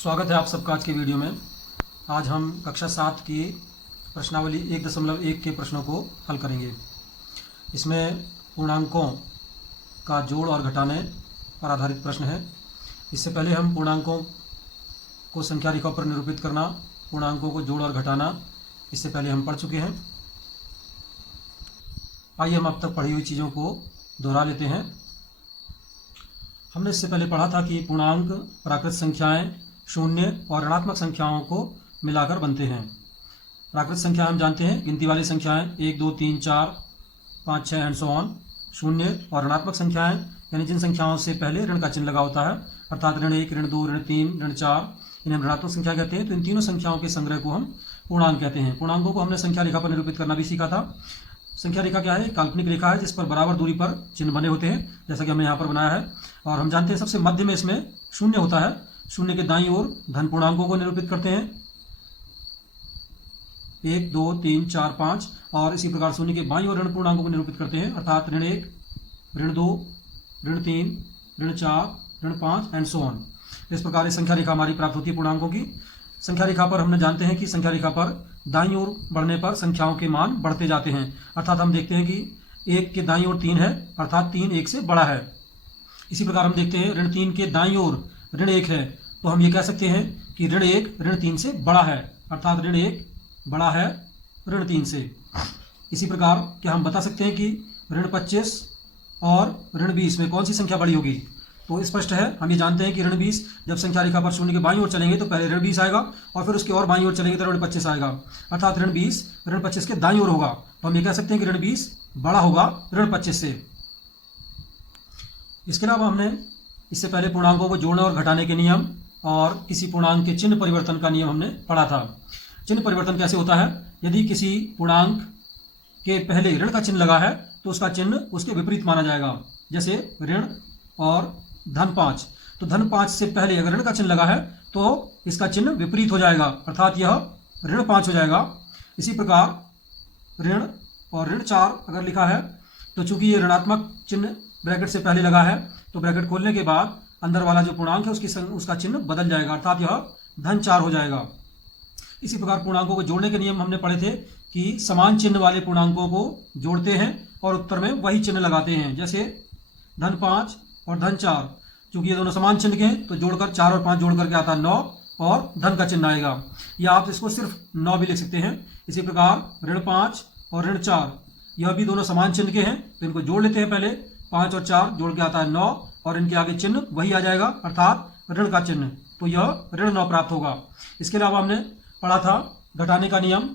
स्वागत है आप सबका आज के वीडियो में। आज हम कक्षा 7 की प्रश्नावली 1.1 के प्रश्नों को हल करेंगे। इसमें पूर्णांकों का जोड़ और घटाने पर आधारित प्रश्न है। इससे पहले हम पूर्णांकों को संख्या रेखा पर निरूपित करना, पूर्णांकों को जोड़ और घटाना, इससे पहले हम पढ़ चुके हैं। आइए हम अब तक पढ़ी हुई चीज़ों को दोहरा लेते हैं। हमने इससे पहले पढ़ा था कि पूर्णांक प्राकृत संख्याएं शून्य और ऋणात्मक संख्याओं को मिलाकर बनते हैं। प्राकृत संख्या हम जानते हैं, गिनती वाली संख्याएं 1, 2, 3, 4, 5, 6 एंड सो ऑन। शून्य और ऋणात्मक संख्याएं यानी जिन संख्याओं से पहले ऋण का चिन्ह लगा होता है, अर्थात ऋण 1, ऋण 2, ऋण 3, ऋण 4, इन्हें हम ऋणात्मक संख्या कहते हैं। तो इन तीनों संख्याओं के संग्रह को हम पूर्णांक कहते हैं। पूर्णांकों को हमने संख्या रेखा पर निरूपित करना भी सीखा था। संख्या रेखा क्या है? काल्पनिक रेखा है जिस पर बराबर दूरी पर चिन्ह बने होते हैं, जैसा कि हमने यहाँ पर बनाया है। और हम जानते हैं सबसे मध्य में इसमें शून्य होता है। शून्य के दाईं ओर धन पूर्णांकों को निरूपित करते हैं, 1, 2, 3, 4, 5। और इसी प्रकार शून्य के बाईं ओर ऋण पूर्णांकों को निरूपित करते हैं, अर्थात ऋण 1, ऋण 2, ऋण 3, ऋण 4, ऋण 5 एंड सो ऑन। इस प्रकार ये संख्या रेखा हमारी प्राप्त होती है पूर्णांकों की। संख्या रेखा पर हमने जानते हैं कि संख्या रेखा पर दाईं ओर बढ़ने पर संख्याओं के मान बढ़ते जाते हैं, अर्थात हम देखते हैं कि 1 के दाईं ओर 3 है, अर्थात 3 1 से बड़ा है। इसी प्रकार हम देखते हैं ऋण 3 के दाईं ओर ऋण 1 है, तो हम ये कह सकते हैं कि ऋण 1 ऋण 3 से बड़ा है, अर्थात ऋण 1 बड़ा है ऋण 3 से। इसी प्रकार क्या हम बता सकते हैं कि ऋण 25 और ऋण 20 में कौन सी संख्या बड़ी होगी? तो स्पष्ट है, हम ये जानते हैं कि ऋण 20 जब संख्या रेखा पर शून्य के बाईं ओर चलेंगे तो पहले ऋण 20 आएगा और फिर उसके और बाईं ओर चलेंगे तो ऋण 25 आएगा, अर्थात ऋण 20 ऋण 25 के दाईं ओर होगा। तो हम ये कह सकते हैं कि ऋण 20 बड़ा होगा ऋण 25 से। इसके अलावा हमने इससे पहले पूर्णांकों को जोड़ने और घटाने के नियम और किसी पूर्णांक के चिन्ह परिवर्तन का नियम हमने पढ़ा था। चिन्ह परिवर्तन कैसे होता है? यदि किसी पूर्णांक के पहले ऋण का चिन्ह लगा है तो उसका चिन्ह उसके विपरीत माना जाएगा। जैसे ऋण और धन 5, तो धन 5 से पहले अगर ऋण का चिन्ह लगा है तो इसका चिन्ह विपरीत हो जाएगा, अर्थात यह ऋण 5 हो जाएगा। इसी प्रकार ऋण और ऋण 4 अगर लिखा है तो चूंकि ये ऋणात्मक चिन्ह ब्रैकेट से पहले लगा है तो ब्रैकेट खोलने के बाद अंदर वाला जो पूर्णांक है उसका चिन्ह बदल जाएगा, अर्थात यह धन 4 हो जाएगा। इसी प्रकार पूर्णांकों को जोड़ने के नियम हमने पढ़े थे कि समान चिन्ह वाले पूर्णांकों को जोड़ते हैं और उत्तर में वही चिन्ह लगाते हैं। जैसे धन 5 और धन 4, चूंकि ये दोनों समान चिन्ह के हैं तो जोड़कर 4 और 5 जोड़ करके आता है 9 और धन का चिन्ह आएगा, या आप इसको सिर्फ 9 भी लिख सकते हैं। इसी प्रकार ऋण 5 और ऋण 4 यह भी दोनों समान चिन्ह के हैं, तो इनको जोड़ लेते हैं। पहले 5 और 4 जोड़ के आता है 9 और इनके आगे चिन्ह वही आ जाएगा, अर्थात ऋण का चिन्ह, तो यह ऋण 9 प्राप्त होगा। इसके अलावा हमने पढ़ा था घटाने का नियम।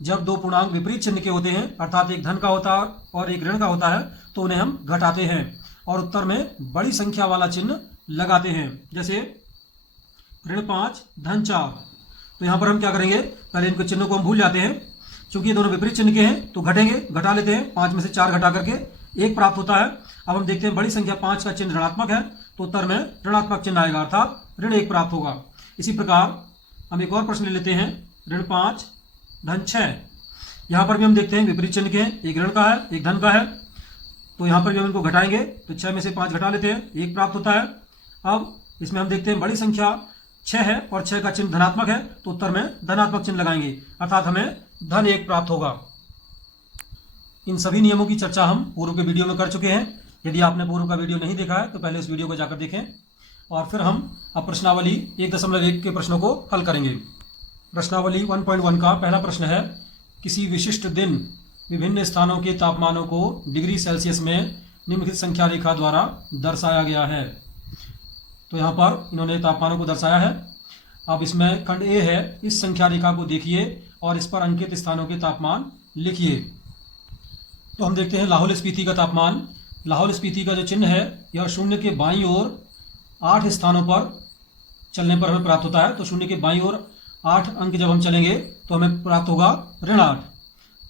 जब दो पूर्णांक विपरीत चिन्ह के होते हैं, अर्थात एक धन का होता है और एक ऋण का होता है, तो उन्हें हम घटाते हैं और उत्तर में बड़ी संख्या वाला चिन्ह लगाते हैं। जैसे ऋण 5 धन 4, तो यहाँ पर हम क्या करेंगे, पहले इनके चिन्हों को हम भूल जाते हैं। चूंकि ये दोनों विपरीत चिन्ह के हैं तो घटेंगे, घटा लेते हैं। 5 में से 4 घटा करके 1 प्राप्त होता है। अब हम देखते हैं बड़ी संख्या 5 का चिन्ह ऋणात्मक है तो उत्तर में ऋणात्मक चिन्ह आएगा, अर्थात ऋण 1 प्राप्त होगा। इसी प्रकार हम एक और प्रश्न ले लेते हैं, ऋण 5 धन 6। यहाँ पर भी हम देखते हैं विपरीत चिन्ह के हैं, एक ऋण का है एक धन का है, तो यहाँ पर भी हम इनको घटाएंगे तो 6 में से 5 घटा लेते हैं, 1 प्राप्त होता है। अब इसमें हम देखते हैं बड़ी संख्या 6 है और 6 का चिन्ह धनात्मक है तो उत्तर में धनात्मक चिन्ह लगाएंगे, अर्थात हमें धन 1 प्राप्त होगा। इन सभी नियमों की चर्चा हम पूर्व के वीडियो में कर चुके हैं। यदि आपने पूर्व का वीडियो नहीं देखा है तो पहले इस वीडियो को जाकर देखें और फिर हम अब प्रश्नावली 1.1 के प्रश्नों को हल करेंगे। प्रश्नावली 1.1 का पहला प्रश्न है, किसी विशिष्ट दिन विभिन्न स्थानों के तापमानों को डिग्री सेल्सियस में निम्नलिखित संख्या रेखा द्वारा दर्शाया गया है। तो यहाँ पर इन्होंने तापमानों को दर्शाया है। अब इसमें खंड ए है, इस संख्या रेखा को देखिए और इस पर अंकित स्थानों के तापमान लिखिए। तो हम देखते हैं लाहौल स्पीति का तापमान। लाहौल स्पीति का जो चिन्ह है यह शून्य के बाईं ओर 8 स्थानों पर चलने पर हमें प्राप्त होता है। तो शून्य के बाईं ओर 8 अंक जब हम चलेंगे तो हमें प्राप्त होगा ऋण 8,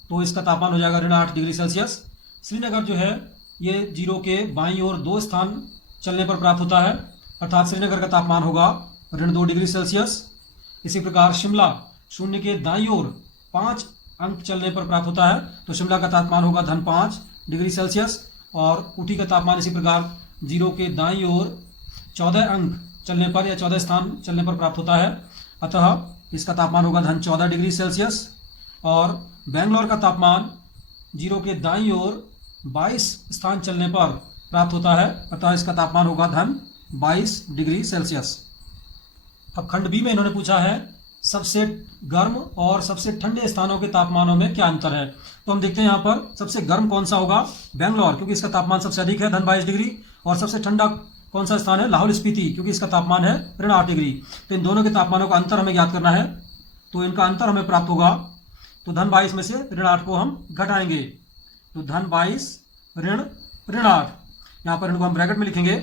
तो इसका तापमान हो जाएगा ऋण 8 डिग्री सेल्सियस। श्रीनगर जो है ये 0 के बाईं ओर 2 स्थान चलने पर प्राप्त होता है, अर्थात श्रीनगर का तापमान होगा ऋण 2 डिग्री सेल्सियस। इसी प्रकार शिमला शून्य के दाईं ओर 5 अंक चलने पर प्राप्त होता है, तो शिमला का तापमान होगा धन 5 डिग्री सेल्सियस। और ऊटी का तापमान इसी प्रकार 0 के दाईं ओर 14 अंक चलने पर या 14 स्थान चलने पर प्राप्त होता है। अतः इसका तापमान होगा धन 14 डिग्री सेल्सियस। और बेंगलोर का तापमान 0 के दाईं ओर 22 स्थान चलने पर प्राप्त होता है। अतः इसका तापमान होगा धन 22 डिग्री सेल्सियस। अब खंड बी में इन्होंने पूछा है सबसे गर्म और सबसे ठंडे स्थानों के तापमानों में क्या अंतर है। तो हम देखते हैं यहाँ पर सबसे गर्म कौन सा होगा, बेंगलोर, क्योंकि इसका तापमान सबसे अधिक है धन 22 डिग्री। और सबसे ठंडा कौन सा स्थान है, लाहौल स्पीति, क्योंकि इसका तापमान है ऋण 8 डिग्री। तो इन दोनों के तापमानों का अंतर हमें ज्ञात करना है। तो इनका अंतर हमें प्राप्त होगा, तो धन 22 में से ऋण 8 को हम घटाएंगे। तो धन 22 ऋण 8, यहाँ पर इनको हम ब्रैकेट में लिखेंगे।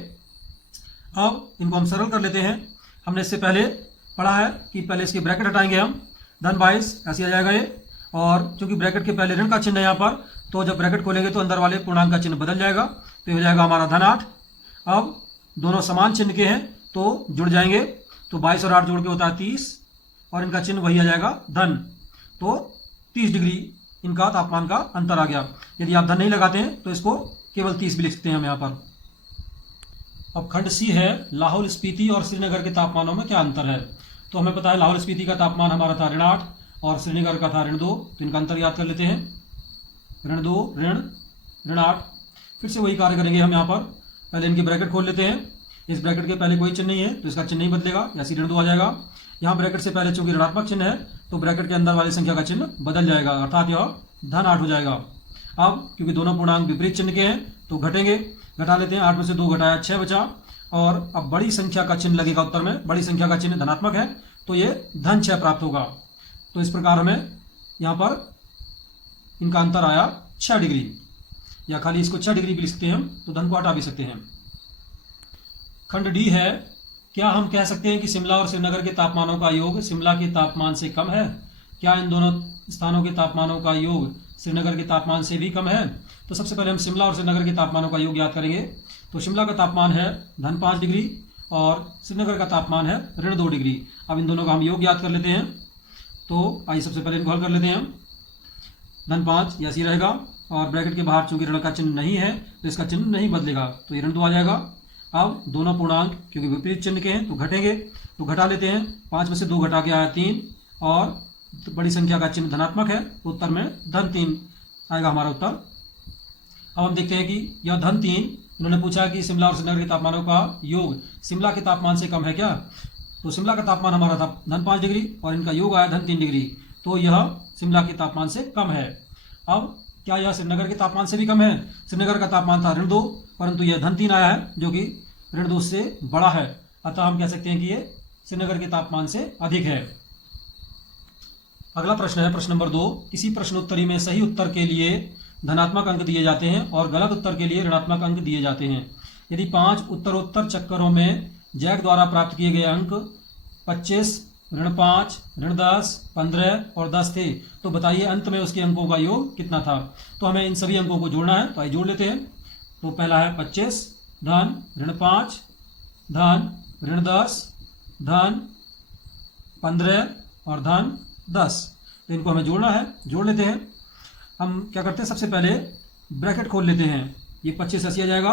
अब इनको हम सरल कर लेते हैं। हमने इससे पहले पढ़ा है कि पहले इसके ब्रैकेट हटाएंगे हम, धन 22 ऐसे आ जाएगा ये। और क्योंकि ब्रैकेट के पहले ऋण का चिन्ह है यहाँ पर, तो जब ब्रैकेट खोलेंगे तो अंदर वाले पूर्णांक का चिन्ह बदल जाएगा। तो ये हो जाएगा हमारा धन 8। अब दोनों समान चिन्ह के हैं तो जुड़ जाएंगे। तो 22 और 8 जोड़ के होता है 30, और इनका चिन्ह वही आ जाएगा धन। तो 30 डिग्री इनका तापमान का अंतर आ गया। यदि आप धन नहीं लगाते हैं तो इसको केवल 30 भी लिख सकते हैं हम यहाँ पर। अब खंड सी है लाहौल स्पीति और श्रीनगर के तापमानों में क्या अंतर है। तो हमें पता है लाहौल स्पीति का तापमान हमारा था ऋण 8 और श्रीनगर का था ऋण 2। तो इनका अंतर याद कर लेते हैं, ऋण 2 ऋण 8। फिर से वही कार्य करेंगे हम यहाँ पर। पहले इनके ब्रैकेट खोल लेते हैं। इस ब्रैकेट के पहले कोई चिन्ह नहीं है तो इसका चिन्ह नहीं बदलेगा, ऐसी ऋण 2 आ जाएगा। यहाँ ब्रैकेट से पहले चूंकि ऋणात्मक चिन्ह है तो ब्रैकेट के अंदर वाली संख्या का चिन्ह बदल जाएगा, अर्थात यह धन 8 हो जाएगा। अब क्योंकि दोनों पूर्णांक विपरीत चिन्ह के हैं तो घटेंगे, घटा लेते हैं। 8 में से 2 घटाया 6 बचा। और अब बड़ी संख्या का चिन्ह लगेगा उत्तर में, बड़ी संख्या का चिन्ह धनात्मक है तो ये धन 6 प्राप्त होगा। तो इस प्रकार हमें यहाँ पर इनका अंतर आया 6 डिग्री, या खाली इसको 6 डिग्री भी लिख सकते हैं हम, तो धन को हटा भी सकते हैं। खंड डी है, क्या हम कह सकते हैं कि शिमला और श्रीनगर के तापमानों का योग शिमला के तापमान से कम है। क्या इन दोनों स्थानों के तापमानों का योग श्रीनगर के तापमान से भी कम है। तो सबसे पहले हम शिमला और श्रीनगर के तापमानों का योग याद करेंगे। तो शिमला का तापमान है धन 5 डिग्री और श्रीनगर का तापमान है ऋण 2 डिग्री। अब इन दोनों का हम योग याद कर लेते हैं। तो आइए सबसे पहले इनको हल कर लेते हैं हम। धन 5 ऐसी रहेगा, और ब्रैकेट के बाहर चूंकि ऋण का चिन्ह नहीं है तो इसका चिन्ह नहीं बदलेगा, तो ये ऋण 2 आ जाएगा। अब दोनों पूर्णांक क्योंकि विपरीत चिन्ह के हैं तो घटेंगे, तो घटा लेते हैं। 5 में से 2 घटा के आया 3, और बड़ी संख्या का चिन्ह धनात्मक है तो उत्तर में धन 3 आएगा हमारा उत्तर। अब हम देखते हैं कि यह धन 3, इन्होंने पूछा कि शिमला और श्रीनगर के तापमानों का योग शिमला के तापमान से कम है क्या। तो शिमला का तापमान हमारा था धन 5 डिग्री और इनका योग आया धन 3 डिग्री, तो यह शिमला के तापमान से कम है। अब क्या यह श्रीनगर के तापमान से भी कम है। श्रीनगर का तापमान था ऋण 2, परंतु यह धन 3 आया है जो कि ऋण 2 से बड़ा है। अतः हम कह सकते हैं कि ये श्रीनगर के तापमान से अधिक है। अगला प्रश्न है प्रश्न नंबर 2। किसी प्रश्नोत्तरी में सही उत्तर के लिए धनात्मक अंक दिए जाते हैं और गलत उत्तर के लिए ऋणात्मक अंक दिए जाते हैं। यदि 5 उत्तरोत्तर चक्करों में जैक द्वारा प्राप्त किए गए अंक 25, ऋण 5, ऋण 10, 15 और 10 थे, तो बताइए अंत में उसके अंकों का योग कितना था। तो हमें इन सभी अंकों को जोड़ना है, तो आइए जोड़ लेते हैं। तो पहला है 25 धन ऋण 5 धन ऋण 10 धन 15 और धन 10। तो इनको हमें जोड़ना है, जोड़ लेते हैं। हम क्या करते हैं, सबसे पहले ब्रैकेट खोल लेते हैं। ये 25 ऐसे आ जाएगा।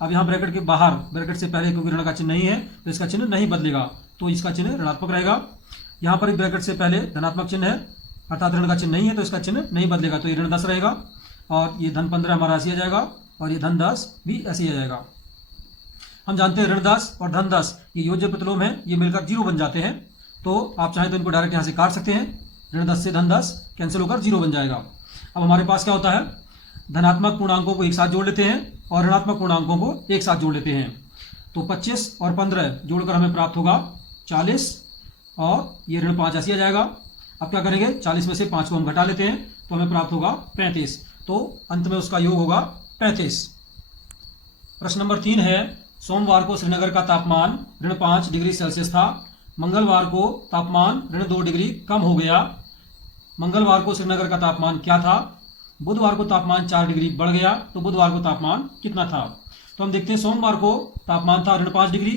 अब यहाँ ब्रैकेट के बाहर, ब्रैकेट से पहले क्योंकि ऋण का चिन्ह नहीं है तो इसका चिन्ह नहीं बदलेगा, तो इसका चिन्ह ऋणात्मक रहेगा। यहाँ पर ब्रैकेट से पहले धनात्मक चिन्ह है, अर्थात ऋण का चिन्ह नहीं है तो इसका चिन्ह नहीं बदलेगा, तो ये ऋण 10 रहेगा। और ये धन 15 हमारा ऐसे आ जाएगा, और ये धन 10 भी ऐसे ही आ जाएगा। हम जानते हैं ऋण 10 और धन 10 ये योज्य प्रतिलोम है, ये मिलकर 0 बन जाते हैं। तो आप चाहें तो इनको डायरेक्ट यहाँ से काट सकते हैं। ऋण 10 से धन 10 कैंसिल होकर 0 बन जाएगा। अब हमारे पास क्या होता है, धनात्मक पूर्णांकों को एक साथ जोड़ लेते हैं और ऋणात्मक पूर्णांकों को एक साथ जोड़ लेते हैं। तो 25 और 15 जोड़कर हमें प्राप्त होगा 40, और ये ऋण 5 ऐसे आ जाएगा। अब क्या करेंगे, 40 में से 5 को हम घटा लेते हैं तो हमें प्राप्त होगा 35। तो अंत में उसका योग होगा 35। प्रश्न नंबर 3 है, सोमवार को श्रीनगर का तापमान ऋण 5 डिग्री सेल्सियस था, मंगलवार को तापमान ऋण 2 डिग्री कम हो गया। मंगलवार को श्रीनगर का तापमान क्या था। बुधवार को तापमान 4 डिग्री बढ़ गया, तो बुधवार को तापमान कितना था। तो हम देखते हैं, सोमवार को तापमान था ऋण 5 डिग्री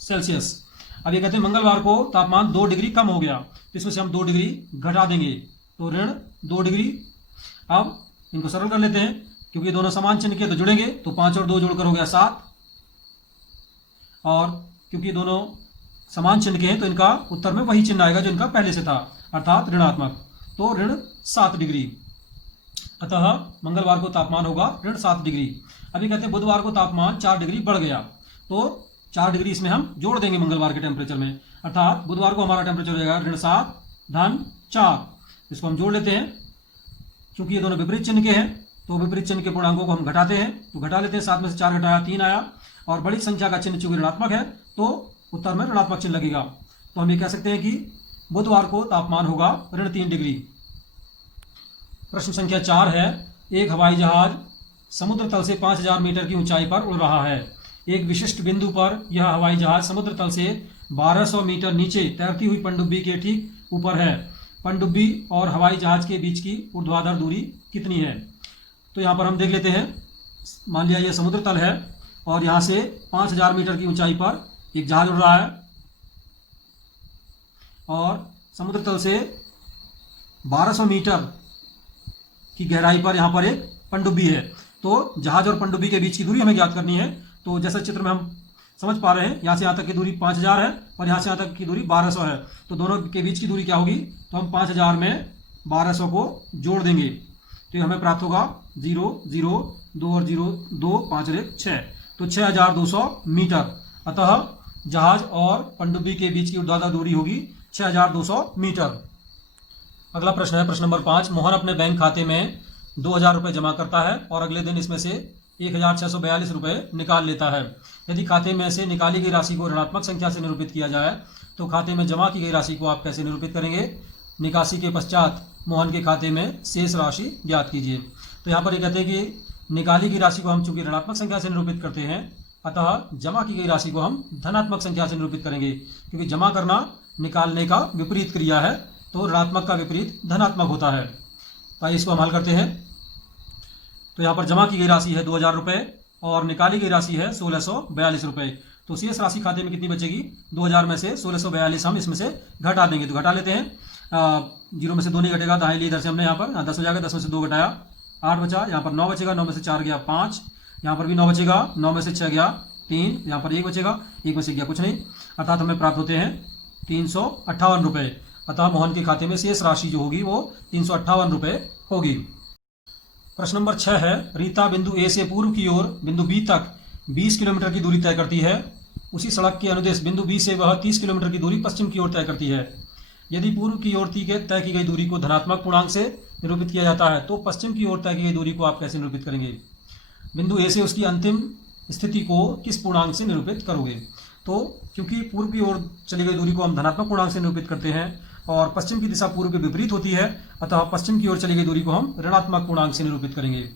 सेल्सियस। अब ये कहते हैं मंगलवार को तापमान 2 डिग्री कम हो गया, तो इसमें से हम 2 डिग्री घटा देंगे, तो ऋण 2 डिग्री। अब इनको सरल कर लेते हैं, क्योंकि दोनों समान चिन्ह के तो जुड़ेंगे, तो 5 और 2 जोड़कर हो गया 7, और क्योंकि दोनों समान चिन्ह के हैं तो इनका उत्तर में वही चिन्ह आएगा जो इनका पहले से था, अर्थात ऋणात्मक। तो ऋण 7 डिग्री। अतः मंगलवार को तापमान होगा ऋण 7 डिग्री। अभी कहते हैं बुधवार को तापमान 4 डिग्री बढ़ गया, तो 4 डिग्री इसमें हम जोड़ देंगे मंगलवार के टेम्परेचर में, अर्थात बुधवार को हमारा टेम्परेचर हो जाएगा ऋण 7 धन 4। इसको हम जोड़ लेते हैं। क्योंकि ये दोनों विपरीत चिन्ह के हैं तो विपरीत चिन्ह के पूर्णांकों को हम घटाते हैं, तो घटा लेते हैं। 7 में से 4 घटाया 3 आया, और बड़ी संख्या का चिन्ह चूंकि ऋणात्मक है तो उत्तर में ऋणात्मक चिन्ह लगेगा। तो हम ये कह सकते हैं कि बुधवार को तापमान होगा ऋण 3 डिग्री। प्रश्न संख्या 4 है, एक हवाई जहाज समुद्र तल से 5000 मीटर की ऊंचाई पर उड़ रहा है। एक विशिष्ट बिंदु पर यह हवाई जहाज समुद्र तल से 1200 मीटर नीचे तैरती हुई पनडुब्बी के ठीक ऊपर है। पनडुब्बी और हवाई जहाज के बीच की ऊर्ध्वाधर दूरी कितनी है? तो यहाँ पर हम देख लेते हैं। मान लिया यह समुद्र तल है और यहाँ से 5000 मीटर की ऊंचाई पर एक जहाज उड़ रहा है, और समुद्र तल से 1200 मीटर की गहराई पर यहाँ पर एक पनडुब्बी है। तो जहाज और पनडुब्बी के बीच की दूरी हमें ज्ञात करनी है। तो जैसा चित्र में हम समझ पा रहे हैं, यहाँ से यहाँ तक की दूरी 5000 है और यहाँ से यहाँ तक की दूरी 1200 है। तो दोनों के बीच की दूरी क्या होगी? तो हम 5000 में 1200 को जोड़ देंगे तो हमें प्राप्त होगा 0 0 2 और 0 2 5 और 1 6, तो 6200 मीटर। अतः जहाज और पनडुब्बी के बीच की ऊर्ध्वाधर दूरी होगी 6200 मीटर। अगला प्रश्न है प्रश्न नंबर 5। मोहन अपने बैंक खाते में 2000 रुपये जमा करता है और अगले दिन इसमें से 1642 रुपये निकाल लेता है। यदि खाते में से निकाली गई राशि को ऋणात्मक संख्या से निरूपित किया जाए तो खाते में जमा की गई राशि को आप कैसे निरूपित करेंगे? निकासी के पश्चात मोहन के खाते में शेष राशि ज्ञात कीजिए। तो यहाँ पर ये कहते हैं कि निकाली गई राशि को हम चूंकि ऋणात्मक संख्या से निरूपित करते हैं, अतः जमा की गई राशि को हम धनात्मक संख्या से निरूपित करेंगे, क्योंकि जमा करना निकालने का विपरीत क्रिया है, तो ऋणात्मक का विपरीत धनात्मक होता है। तो इसको हम हल करते हैं। तो यहाँ पर जमा की गई राशि है 2000 रुपये और निकाली गई राशि है 1642 रुपये। तो शेष राशि खाते में कितनी बचेगी? 2000 में से 1642 हम इसमें से घटा देंगे। तो घटा लेते हैं। 0 में से 2 नहीं घटेगा, दाएं लिए इधर से हमने यहाँ पर 10 हो जाएगा, 10 में से 2 घटाया 8 बचा, यहाँ पर 9 बचेगा, 9 में से 4 गया 5, यहाँ पर भी 9 बचेगा, 9 में से 6 गया 3, यहाँ पर 1 बचेगा, 1 में से गया कुछ नहीं, अर्थात हमें प्राप्त होते हैं 358 रुपये। अतः मोहन के खाते में शेष राशि जो होगी वो 358 रुपये होगी। प्रश्न नंबर 6 है, रीता बिंदु ए से पूर्व की ओर बिंदु बी तक 20 किलोमीटर की दूरी तय करती है। उसी सड़क के अनुदेश बिंदु बी से वह 30 किलोमीटर की दूरी पश्चिम की ओर तय करती है। यदि पूर्व की ओर तय की गई दूरी को धनात्मक पूर्णांक से निरूपित किया जाता है तो पश्चिम की ओर तय की गई दूरी को आप कैसे निरूपित करेंगे? बिंदु ए से उसकी अंतिम स्थिति को किस पूर्णांक से निरूपित करोगे? तो क्योंकि पूर्व की ओर चली गई दूरी को हम धनात्मक पूर्णांक से निरूपित करते हैं और पश्चिम की दिशा पूर्व के विपरीत होती है, अतः पश्चिम की ओर चली गई दूरी को हम ऋणात्मक पूर्णांक से निरूपित करेंगे।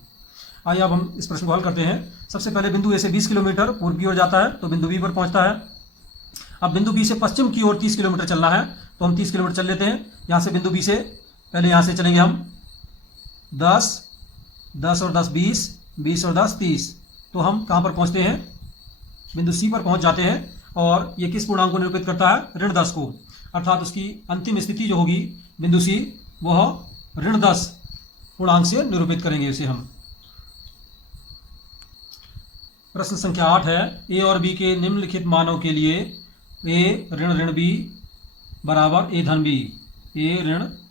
आइए अब हम इस प्रश्न को हल करते हैं। सबसे पहले बिंदु ए से 20 किलोमीटर पूर्व की ओर जाता है तो बिंदु बी पर पहुंचता है। अब बिंदु बी से पश्चिम की ओर 30 किलोमीटर चलना है तो हम 30 किलोमीटर चल लेते हैं। यहाँ से बिंदु बी से पहले यहाँ से चलेंगे हम 10 10 और 10 20 20 और 10 30, तो हम कहाँ पर पहुँचते हैं? बिंदु सी पर पहुँच जाते हैं और ये किस पूर्णांक को निरूपित करता है? ऋण 10 को, अर्थात उसकी अंतिम स्थिति जो होगी बिंदु सी वह ऋण 10 पूर्णांक से निरूपित करेंगे इसे हम। प्रश्न संख्या 8 है, ए और बी के निम्नलिखित मानों के लिए ए ऋण बी बराबर ए धन बी, ए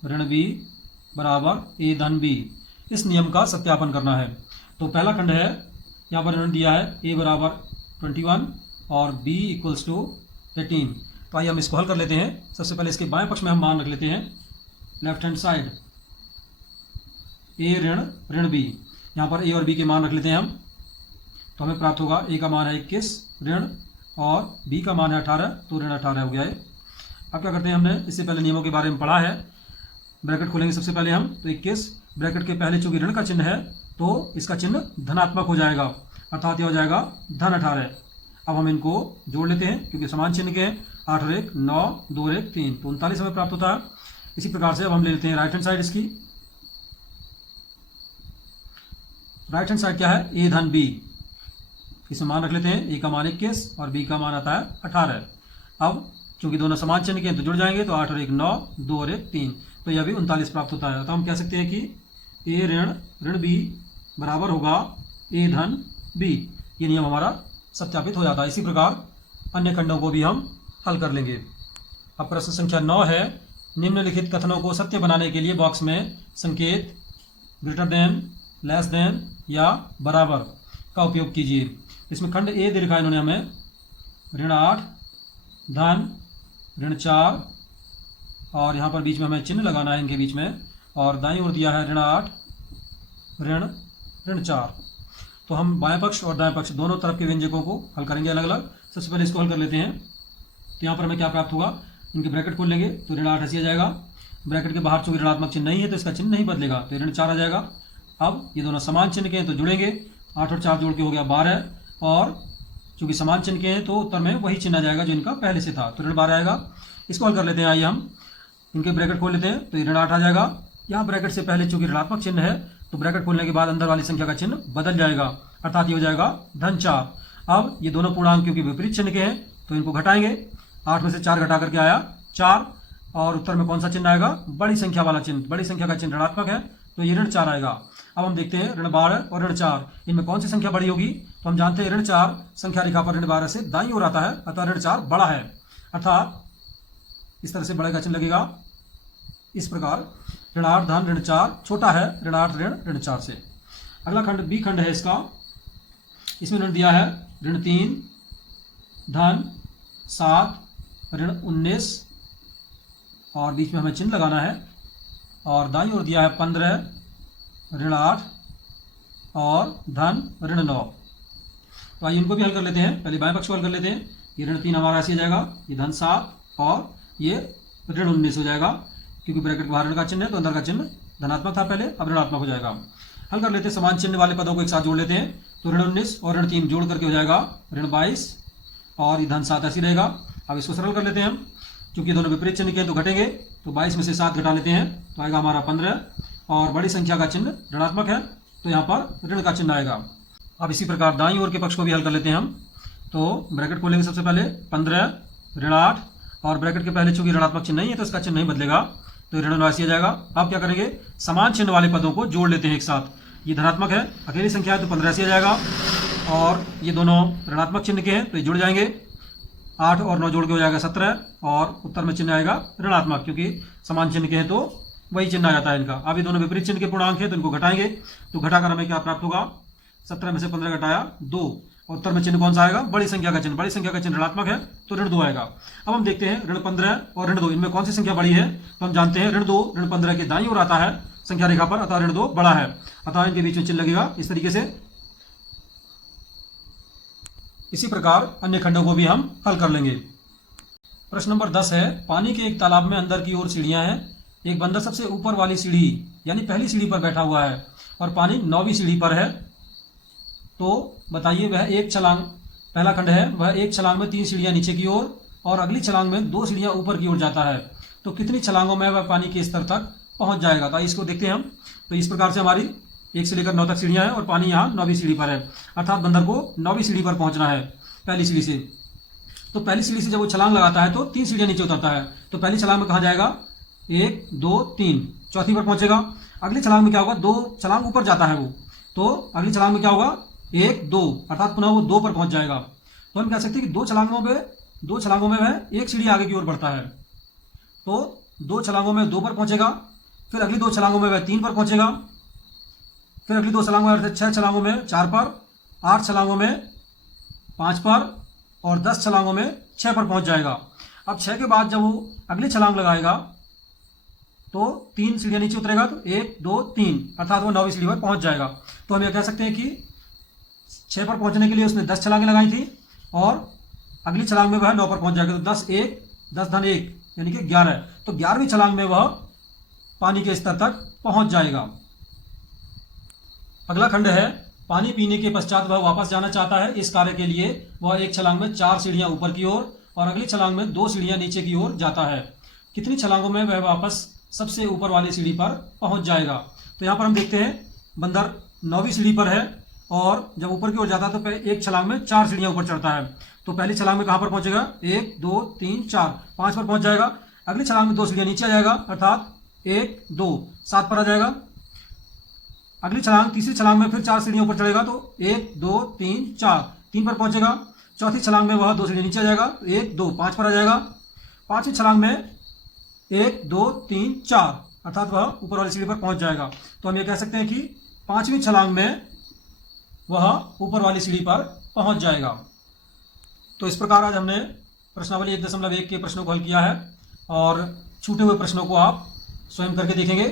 ऋण बी बराबर ए धन बी, इस नियम का सत्यापन करना है। तो पहला खंड है, यहाँ पर ऋण दिया है ए बराबर 21 और बी इक्वल्स टू 18। तो आइए हम इसको हल कर लेते हैं। सबसे पहले इसके बाएं पक्ष में हम मान रख लेते हैं, लेफ्ट हैंड साइड ए ऋण बी, यहाँ पर ए और बी के मान रख लेते हैं हम। तो हमें प्राप्त होगा ए का मान है 21 ऋण और बी का मान है 18, तो ऋण 18 हो गया है। अब क्या करते हैं, हमने इससे पहले नियमों के बारे में पढ़ा है। ब्रैकेट खोलेंगे सबसे पहले हम, तो 21 ब्रैकेट के पहले चूंकि ऋण का चिन्ह है तो इसका चिन्ह धनात्मक हो जाएगा, अर्थात यह हो जाएगा धन 18। अब हम इनको जोड़ लेते हैं क्योंकि समान चिन्ह के हैं, 8 और 1 9, 2 और 1 3, तो 39 हमें प्राप्त होता है। इसी प्रकार से अब हम ले लेते हैं राइट हैंड साइड। इसकी राइट हैंड साइड क्या है? ए धन बी, इसमें मान रख लेते हैं, ए का मान 21 और बी का मान आता है 18। अब चूंकि दोनों समान चिन्ह के हैं तो जुड़ जाएंगे, तो 8 और 1 9, 2 और 1 3, तो यह भी 39 प्राप्त होता है। तो हम कह सकते हैं कि ए ऋण बी बराबर होगा ए धन बी। ये नियम हमारा सत्यापित हो जाता है। इसी प्रकार अन्य खंडों को भी हम हल कर लेंगे। अब प्रश्न संख्या 9 है, निम्नलिखित कथनों को सत्य बनाने के लिए बॉक्स में संकेत ग्रेटर देन, लेस देन या बराबर का उपयोग कीजिए। इसमें खंड ए दे रखा है इन्होंने हमें, ऋण 8 धन ऋण 4, और यहाँ पर बीच में हमें चिन्ह लगाना है इनके बीच में, और दाईं ओर दिया है ऋण 8 ऋण 4। तो हम बाएं पक्ष और दाएं पक्ष दोनों तरफ के व्यंजकों को हल करेंगे अलग अलग। सबसे पहले इसको हल कर लेते हैं। तो यहाँ पर हमें क्या प्राप्त होगा, इनके ब्रैकेट खोल लेंगे तो ऋण 8 ऐसे आ जाएगा। ब्रैकेट के बाहर चूंकि ऋणात्मक चिन्ह नहीं है तो इसका चिन्ह नहीं बदलेगा, तो ऋण 4 आ जाएगा। अब ये दोनों समान चिन्ह के हैं तो जुड़ेंगे, 8 और 4 जोड़ के हो गया 12, और चूंकि समान चिन्ह के हैं तो उत्तर में वही चिन्ह आ जाएगा जो इनका पहले से था, तो ऋण 12 आएगा। इसको हल कर लेते हैं। आइए हम इनके ब्रैकेट खोल लेते हैं तो ये ऋण 8 आ जाएगा। यहाँ ब्रैकेट से पहले चूंकि ऋणात्मक चिन्ह है तो ब्रैकेट खोलने के बाद अंदर वाली संख्या का चिन्ह बदल जाएगा, अर्थात ये हो जाएगा धन 4। अब ये दोनों पूर्णांक क्योंकि विपरीत चिन्ह के हैं तो इनको घटाएंगे। 8 में से 4 घटा करके आया 4, और उत्तर में कौन सा चिन्ह आएगा, बड़ी संख्या वाला चिन्ह। बड़ी संख्या का चिन्ह ऋणात्मक है तो ये ऋण 4 आएगा। अब हम देखते हैं ऋण 12 और ऋण 4 इनमें कौन सी संख्या बड़ी होगी। तो हम जानते हैं ऋण 4 संख्या रेखा पर ऋण 12 से दाईं ओर आता है, अतः ऋण 4 बड़ा है, अर्थात इस तरह से बड़े का चिन्ह लगेगा। इस प्रकार ऋण 8 धन ऋण 4 छोटा है ऋण 8 ऋण 4 से। अगला खंड बी खंड है इसका, इसमें उन्होंने दिया है ऋण 3 धन 7 ऋण 19, और बीच में हमें चिन्ह लगाना है, और दाईं ओर दिया है 15 ऋण 8 और धन ऋण 9। तो आइए इनको भी हल कर लेते हैं। पहले बाएं पक्ष को हल कर लेते हैं। ये ऋण 3 हमारा ऐसे आ जाएगा, ये धन 7 और ये ऋण 19 हो जाएगा, क्योंकि ब्रैकेट के बाहर ऋण का चिन्ह है तो अंदर का चिन्ह धनात्मक था पहले, अब ऋणात्मक हो जाएगा। हल कर लेते हैं। समान चिन्ह वाले पदों को एक साथ जोड़ लेते हैं तो ऋण 19 और ऋण 3 जोड़ करके हो जाएगा ऋण 22, और ये धन 7 ऐसे रहेगा। अब इसको सरल कर लेते हैं हम, क्योंकि दोनों विपरीत चिन्ह के हैं तो घटेंगे, तो 22 में से 7 घटा लेते हैं तो आएगा हमारा 15, और बड़ी संख्या का चिन्ह ऋणात्मक है तो यहाँ पर ऋण का चिन्ह आएगा। अब इसी प्रकार दाईं ओर के पक्ष को भी हल कर लेते हैं हम। तो ब्रैकेट खोलेंगे सबसे पहले 15 ऋण 8, और ब्रैकेट के पहले चूंकि ऋणात्मक चिन्ह नहीं है तो इसका चिन्ह नहीं बदलेगा, तो ऋण 9 ऐसे आ जाएगा। अब क्या करेंगे, समान चिन्ह वाले पदों को जोड़ लेते हैं एक साथ। ये धनात्मक है, अकेली संख्या है तो 15 ऐसे आ जाएगा, और ये दोनों ऋणात्मक चिन्ह के हैं तो ये जुड़ जाएंगे। 8 और 9 जोड़ के हो जाएगा 17, और उत्तर में चिन्ह आएगा ऋणात्मक, क्योंकि समान चिन्ह के हैं तो वही चिन्ह आ जाता है इनका। अब ये दोनों विपरीत चिन्ह के पूर्णांक हैं तो इनको घटाएंगे, तो घटाकर हमें क्या प्राप्त होगा, 17 में से 15 घटाया 2, और उत्तर में चिन्ह कौन सा आएगा, बड़ी संख्या का चिन्ह। बड़ी संख्या का चिन्ह ऋणात्मक है तो ऋण 2 आएगा। अब हम देखते हैं ऋण 15 और ऋण 2 इनमें कौन सी संख्या बड़ी है। तो हम जानते हैं ऋण 2 ऋण 15 के दाईं ओर आता है संख्या रेखा पर, अतः ऋण 2 बड़ा है, अतः इनके बीच में चिन्ह लगेगा इस तरीके से। इसी प्रकार अन्य खंडों को भी हम हल कर लेंगे। प्रश्न नंबर 10 है, पानी के एक तालाब में अंदर की ओर सीढ़ियां हैं। एक बंदर सबसे ऊपर वाली सीढ़ी यानी पहली सीढ़ी पर बैठा हुआ है और पानी 9वीं सीढ़ी पर है। तो बताइए वह एक छलांग, पहला खंड है, वह एक छलांग में 3 सीढ़ियां नीचे की ओर और अगली छलांग में 2 सीढ़ियां ऊपर की ओर जाता है, तो कितनी छलांगों में वह पानी के स्तर तक पहुंच जाएगा। तो इसको देखते हैं हम। तो इस प्रकार से हमारी 1 से लेकर 9 तक सीढ़ियां हैं और पानी यहाँ 9वीं सीढ़ी पर है, अर्थात बंदर को 9वीं सीढ़ी पर पहुंचना है पहली सीढ़ी से। तो पहली सीढ़ी से जब वो छलांग लगाता है तो 3 सीढ़ियां नीचे उतरता है, तो पहली छलांग में कहाँ जाएगा, 1 2 3, चौथी पर पहुंचेगा। अगली छलांग में क्या होगा, 2 छलांग ऊपर जाता है वो, तो अगली छलांग में क्या होगा, 1 2, अर्थात पुनः वो 2 पर पहुंच जाएगा। तो हम कह सकते हैं कि 2 छलांगों में वह 1 सीढ़ी आगे की ओर बढ़ता है। तो 2 छलांगों में 2 पर पहुंचेगा, फिर अगली 2 छलांगों में वह 3 पर पहुंचेगा, फिर अगली 2 छलांगों में 6 छलांगों में 4 पर, 8 छलांगों में 5 पर, और 10 छलांगों में 6 पर पहुंच जाएगा। अब 6 के बाद जब वो अगली छलांग लगाएगा तो 3 सीढ़ियां नीचे उतरेगा, तो 1 2 3, अर्थात वो 9वीं सीढ़ी पर पहुंच जाएगा। तो हम यह कह सकते हैं कि 6 पर पहुंचने के लिए उसने 10 छलांगें लगाई थी और अगली छलांग में वह 9 पर पहुंच जाएगा, तो 10 धन 1 यानी कि 11, तो 11वीं छलांग में वह पानी के स्तर तक पहुंच जाएगा। अगला खंड है, पानी पीने के पश्चात वह वापस जाना चाहता है। इस कार्य के लिए वह एक छलांग में 4 सीढ़ियां ऊपर की ओर और अगली छलांग में 2 सीढ़ियां नीचे की ओर जाता है। कितनी छलांगों में वह वापस सबसे ऊपर वाली सीढ़ी पर पहुंच जाएगा। तो यहाँ पर हम देखते हैं बंदर 9वीं सीढ़ी पर है और जब ऊपर की ओर जाता है तो एक छलांग में 4 सीढ़ियां ऊपर चढ़ता है। तो पहली छलांग में कहाँ पर पहुंचेगा, 1 2 3 4, 5 पर पहुंच जाएगा। अगली छलांग में 2 सीढ़ियां नीचे आ जाएगा, अर्थात 1 2 7 पर आ जाएगा। अगली छलांग, तीसरी छलांग में फिर 4 सीढ़ियां ऊपर चढ़ेगा, तो 1 2 3 4, 3 पर पहुंचेगा। चौथी छलांग में वह 2 सीढ़ी नीचे आ जाएगा, तो 1 2 5 पर आ जाएगा। पांचवी छलांग में 1 2 3 4, अर्थात वह ऊपर वाली सीढ़ी पर पहुंच जाएगा। तो हम ये कह सकते हैं कि पांचवी छलांग में वह ऊपर वाली सीढ़ी पर पहुंच जाएगा। तो इस प्रकार आज हमने प्रश्नावली 1.1 के प्रश्नों को हल किया है और छूटे हुए प्रश्नों को आप स्वयं करके देखेंगे।